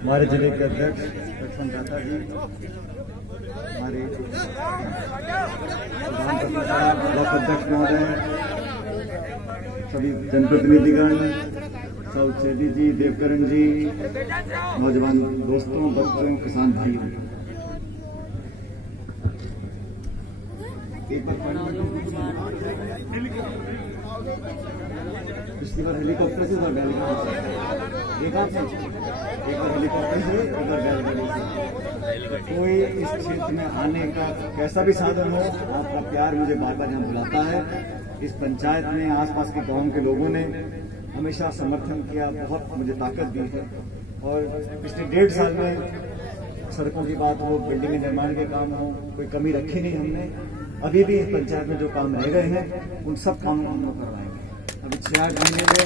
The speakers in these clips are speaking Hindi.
हमारे जिले के अध्यक्ष लक्ष्मण दाता जी, हमारे ब्लॉक अध्यक्ष महोदय, सभी जनप्रतिनिधिगण, साउथ चेदी जी, देवकरण जी, नौजवान दोस्तों, बच्चों, किसान भाई, पिछली बार हेलीकॉप्टर से और बैलगाड़ी से, एक बार हेलीकॉप्टर से, एक बार बैलगाड़ी से। कोई इस क्षेत्र में आने का कैसा भी साधन हो, आपका प्यार मुझे बार बार यहाँ बुलाता है। इस पंचायत में आसपास के गांव के लोगों ने हमेशा समर्थन किया, बहुत मुझे ताकत दी है। और पिछले 1.5 साल में सड़कों की बात हो, बिल्डिंग निर्माण के काम हो, कोई कमी रखी नहीं हमने। अभी भी इस पंचायत में जो काम रह गए हैं उन सब कामों को हम लोग करवाएंगे। अभी 6-8 महीने में जो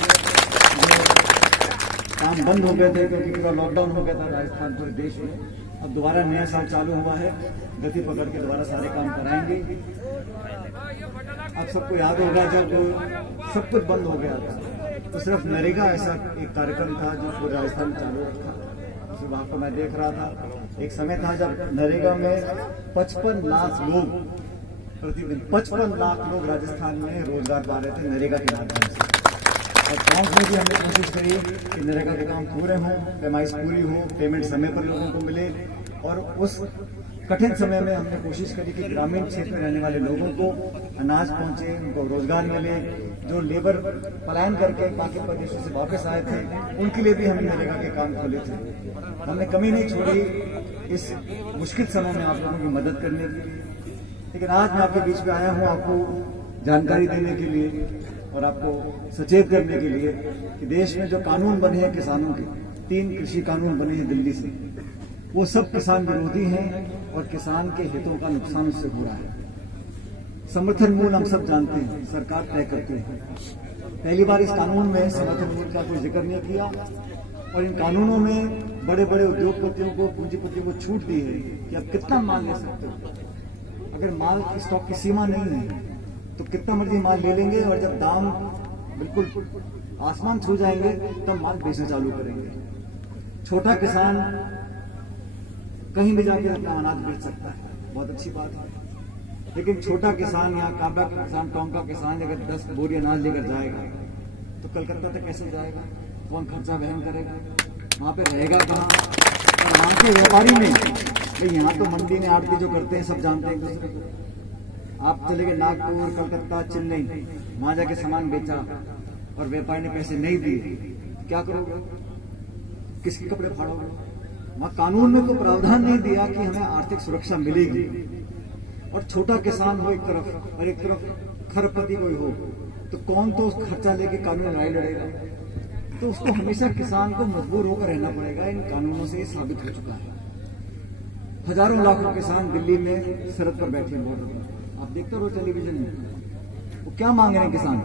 काम बंद हो गए थे क्योंकि पूरा लॉकडाउन हो गया था राजस्थान पूरे देश में, अब दोबारा नया साल चालू हुआ है, गति पकड़ के दोबारा सारे काम कराएंगे। अब सबको याद होगा जब सब कुछ बंद हो गया था तो सिर्फ नरेगा ऐसा एक कार्यक्रम था जो पूरे राजस्थान में चालू रखा। उसी बात को मैं देख रहा था, एक समय था जब नरेगा में 55 लाख लोग प्रतिदिन 55 लाख लोग राजस्थान में रोजगार पा रहे थे नरेगा के माध्यम से। और गांव में भी हमने कोशिश करी कि नरेगा के काम पूरे हों, पैमाइश पूरी हो, पेमेंट समय पर लोगों को मिले। और उस कठिन समय में हमने कोशिश करी कि ग्रामीण क्षेत्र में रहने वाले लोगों को अनाज पहुंचे, उनको रोजगार मिले। जो लेबर पलायन करके बाकी प्रदेशों से वापस आए थे उनके लिए भी हमने नरेगा के काम खोले थे। हमने कमी नहीं छोड़ी इस मुश्किल समय में आप लोगों की मदद करने की। लेकिन आज मैं आपके बीच में आया हूं आपको जानकारी देने के लिए और आपको सचेत करने के लिए कि देश में जो कानून बने हैं किसानों के, 3 कृषि कानून बने हैं दिल्ली से, वो सब किसान विरोधी हैं और किसान के हितों का नुकसान उससे हो रहा है। समर्थन मूल्य हम सब जानते हैं, सरकार तय करती है। पहली बार इस कानून में समर्थन मूल्य का कोई जिक्र नहीं किया और इन कानूनों में बड़े बड़े उद्योगपतियों को, पूंजीपतियों को छूट दी है कि आप कितना माल ले सकते हो। अगर माल की स्टॉक की सीमा नहीं है तो कितना मर्जी माल ले लेंगे और जब दाम बिल्कुल आसमान छू जाएंगे तब माल बेचना चालू करेंगे। छोटा किसान कहीं भी जाके अपना अनाज बेच सकता है, बहुत अच्छी बात है। लेकिन छोटा किसान या काबरा का किसान, टोंका किसान अगर 10 बोरी अनाज लेकर जाएगा तो कलकत्ता तक कैसे जाएगा? कौन खर्चा वहन करेगा? वहां पे रहेगा कहाँ? और वहां के व्यापारी में यहाँ तो मंडी में आड़ती जो करते हैं सब जानते हैं एक दूसरे को। आप चले गए नागपुर, कलकत्ता, चेन्नई, वहां जाके सामान बेचा और व्यापारी ने पैसे नहीं दिए, क्या करोगे? किसके कपड़े फाड़ोगे? वहां कानून में तो प्रावधान नहीं दिया कि हमें आर्थिक सुरक्षा मिलेगी। और छोटा किसान हो एक तरफ और एक तरफ खरपति कोई हो तो कौन तो खर्चा लेके कानून लड़ाई लड़ेगा? तो उसको हमेशा किसान को मजबूर होकर रहना पड़ेगा। इन कानूनों से ये साबित हो चुका है। हजारों लाखों किसान दिल्ली में सरहद पर बैठे हैं, बॉर्डर पर, आप देखते रहो टेलीविजन में। वो क्या मांग रहे हैं किसान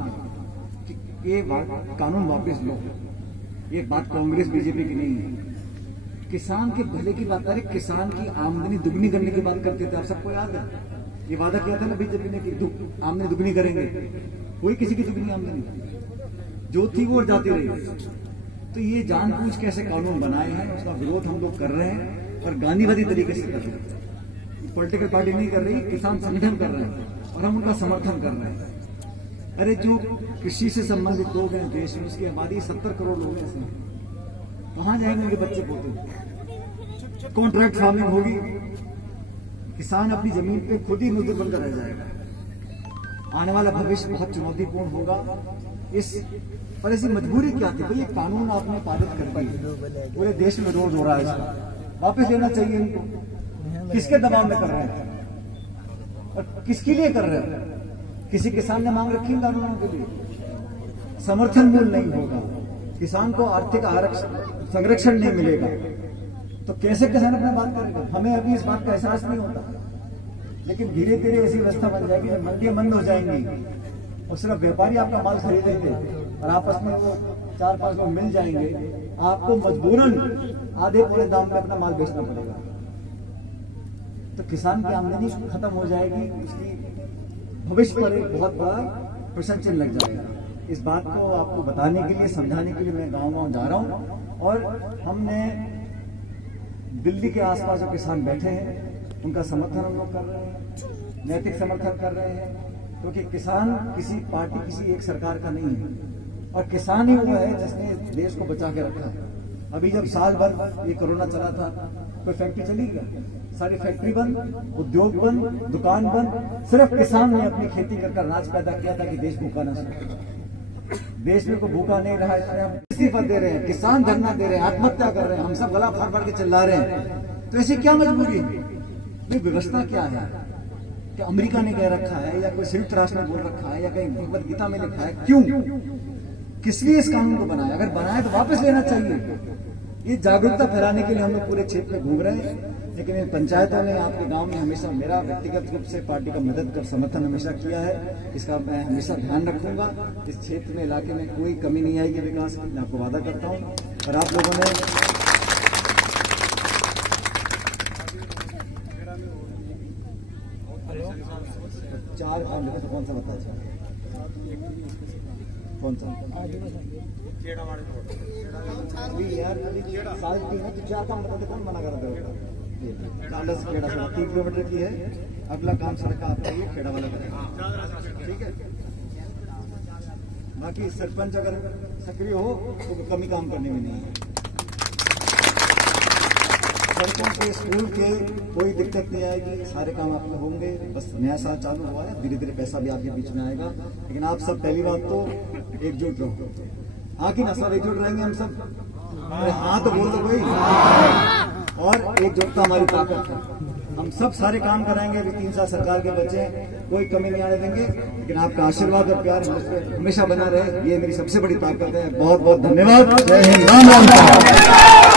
कि ये कानून वापस लो। ये बात कांग्रेस बीजेपी की नहीं है, किसान के भले की बात। अरे किसान की आमदनी दुगनी करने की बात करते थे, आप सबको याद है। ये वादा किया था ना बीजेपी ने कि आमदनी दुगनी करेंगे। कोई किसी की दुगनी आमदनी जो थी वो जाती रही। तो ये जानबूझ के ऐसे कानून बनाए हैं, उसका विरोध हम लोग कर रहे हैं और गांधीवादी तरीके से कर रहे हैं। पॉलिटिकल पार्टी नहीं कर रही, किसान संगठन कर रहे हैं और हम उनका समर्थन कर रहे हैं। अरे जो कृषि से संबंधित लोग हैं देश में, उसकी आबादी 70 करोड़ लोग हैं। कहाँ जाएंगे उनके बच्चे पोते? कॉन्ट्रैक्ट फार्मिंग होगी, किसान अपनी जमीन पे खुद ही मुद्दे बनकर रह जाएगा। आने वाला भविष्य बहुत चुनौतीपूर्ण होगा। पर ऐसी मजबूरी क्या थी? भाई ये कानून आपने पारित कर दिया, पूरे देश में रोज हो रहा है, इसका वापस लेना चाहिए इनको। किसके दबाव में कर रहे हैं और किसके लिए कर रहे हैं? किसी किसान ने मांग रखी है कानूनों के लिए? समर्थन मूल्य नहीं होगा, किसान को आर्थिक संरक्षण नहीं मिलेगा तो कैसे किसान अपना बात करेगा? हमें अभी इस बात का एहसास नहीं होता, लेकिन धीरे धीरे ऐसी व्यवस्था बन जाएगी जब मंडियां बंद हो जाएंगी और सिर्फ व्यापारी आपका माल खरीदेंगे और आपस में वो 4-5 लोग मिल जाएंगे, आपको मजबूरन आधे पौने दाम में अपना माल बेचना पड़ेगा। तो किसान की आमदनी खत्म हो जाएगी, उसकी भविष्य पर एक बहुत बड़ा प्रश्न चिन्ह लग जाएगा। इस बात को आपको बताने के लिए, समझाने के लिए मैं गांव-गांव जा रहा हूं और हमने दिल्ली के आसपास जो किसान बैठे हैं उनका समर्थन हम लोग कर रहे हैं, नैतिक समर्थन कर रहे हैं, क्योंकि किसान किसी पार्टी किसी एक सरकार का नहीं है, और किसान ही वो है जिसने देश को बचा के रखा है। अभी जब साल भर ये कोरोना चला था, कोई फैक्ट्री चली क्या? सारी फैक्ट्री बंद, उद्योग बंद, दुकान बंद। सिर्फ किसान ने अपनी खेती कर अनाज पैदा किया था कि देश भूखा न सोए। देश में कोई भूखा नहीं रहा, इसलिए हम इस्तीफा दे रहे हैं, किसान धरना दे रहे हैं, आत्महत्या कर रहे हैं, हम सब गला फाड़ फाड़ के चिल्ला रहे हैं। तो ऐसी क्या मजबूरी है? ये व्यवस्था क्या है? क्या अमेरिका ने कह रखा है, या कोई संयुक्त राष्ट्र ने बोल रखा है, या कहीं भगवत गीता में लिखा है? क्यों, किस लिए इस कानून को बनाया? अगर बनाया तो वापस लेना चाहिए। ये जागरूकता फैलाने के लिए हम लोग पूरे क्षेत्र में घूम रहे हैं, लेकिन इन पंचायतों ने, आपके गांव में हमेशा मेरा व्यक्तिगत रूप से पार्टी का मदद और समर्थन हमेशा किया है। इसका मैं हमेशा ध्यान रखूंगा। इस क्षेत्र में, इलाके में कोई कमी नहीं आएगी विकास की, मैं आपको वादा करता हूं। और आप लोगों ने चार काम लिखा था, कौन सा बता? कौन सा? यार साल 3 काम बताते, कौन मना कर रहे हो? 3 किलोमीटर की है। अगला काम सड़क का आपका ये खेड़ा वाला करेगा, ठीक है? बाकी सरपंच अगर सक्रिय हो तो कमी काम करने में नहीं है। सड़कों के, स्कूल के कोई दिक्कत नहीं आएगी, सारे काम आपके होंगे। बस नया साल चालू हुआ है, धीरे धीरे पैसा भी आपके बीच में आएगा। लेकिन आप सब पहली बात तो एकजुट रहो। हाँ कि ना, सब एकजुट रहेंगे हम सब? अरे हाँ तो बोल दो कोई। और एकजुटता हमारी ताकत है। हम सब सारे काम कराएंगे। अभी 3 साल सरकार के बच्चे हैं, कोई कमी नहीं आने देंगे। लेकिन आपका आशीर्वाद और प्यार हमेशा बना रहे, ये मेरी सबसे बड़ी ताकत है। बहुत बहुत धन्यवाद। जय हिंद। राम राम।